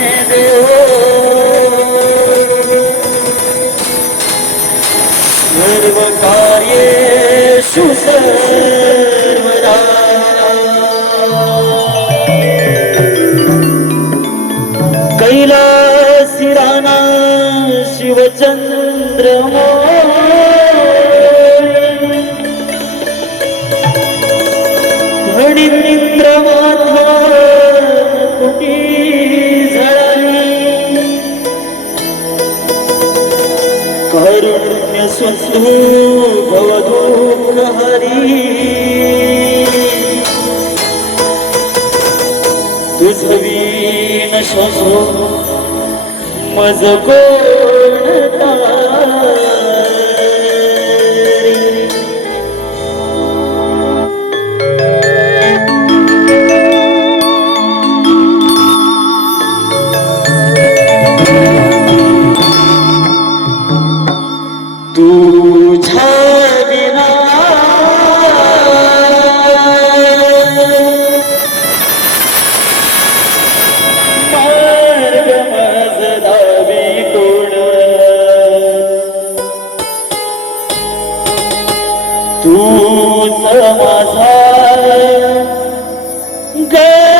कुरु मे देव सर्वकार्येषु सर्वदा कैलासी مسلوب ودوب نهري تذهبي نشاطه مزقون نهري तूच माझा गैरसारथी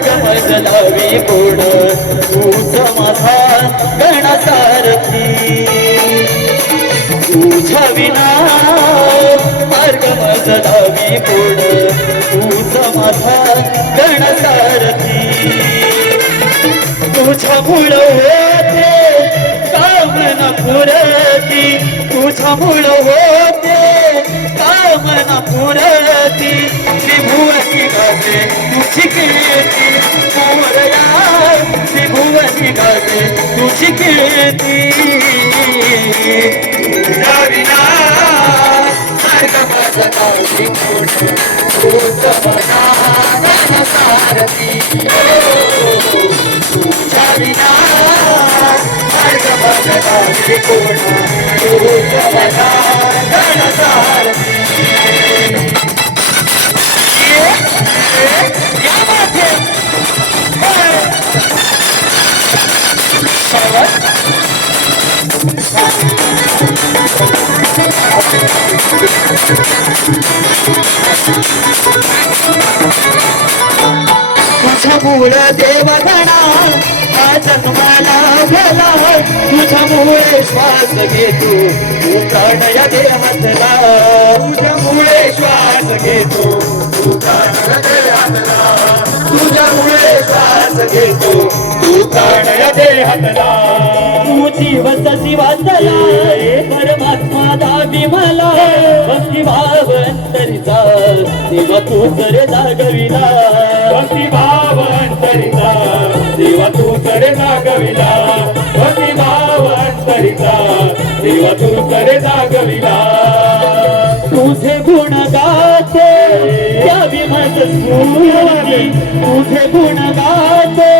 बात है अहो! ये! कोण तूच माझा गणसारथी तुझ्या विना मार्ग मज लावी कोण तूच माझा गणसारथी तुझ्या मुळ होते कामना पुरती तुझ्या मुळ होते मना पुरती त्रिभुवनी गाते तुझी कीर्ती मोरया त्रिभुवनी गाते तुझी कीर्ती. तुझ्या विना मार्ग माझा नाही कोण? तूच माझा तुझ्या विना मार्ग माझा कोण तूच माझा गणसारथी तुझ्यामुळे देवगणा हा जन्माला भला तुझ्यामुळे श्वास घेतो तू प्राणय या देहातला तुझ्यामुळे श्वास घेतो तू प्राण देहातला तुझ्यामुळे श्वास घेतो तू प्राणय या देहातला. तू जीवत शिवातला परमात्मा दाबी मला. भक्ती भाव अंतरीचा देवा तू करे जागविला भक्ती भाव अंतरिता देवा तू करे जागविला भक्ती भाव अंतरिता देवा तू करे जागविला तुझे गुण गाते द्यावी माझ स्फूर्ती. तुझे गुण गाते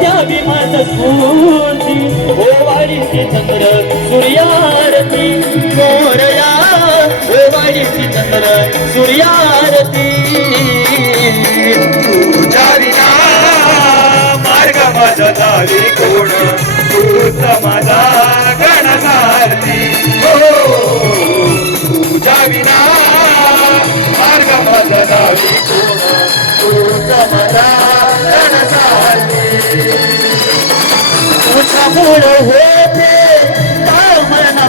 द्यावी माझ स्फूर्ती. ओ वाडीची चंद्र सूर्यारती. चंद्र सूर्यारती तुझ्या विना दावी कोण? तूच माझा गणसारथी हो तुझ्या विना मार्ग माझा दावी कोण? तूच माझा गणसारथी तुझ्यामुळ होते होते कामना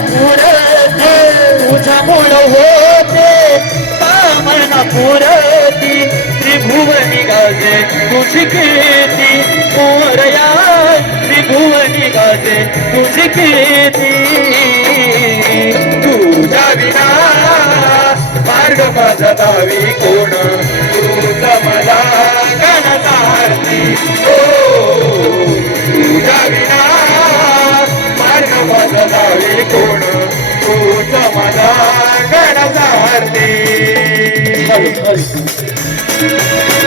पुरती त्रिभुवनी गाजे तुझी कीर्ती पोरया त्रिभुवनी गाजे तुझी कीर्ती तुझ्या विना मार्ग माझा दावी कोण? तुझा मला गणसारथी हो तुझ्या विना मार्ग माझा दावी कोण? तुझा मला गणसारथी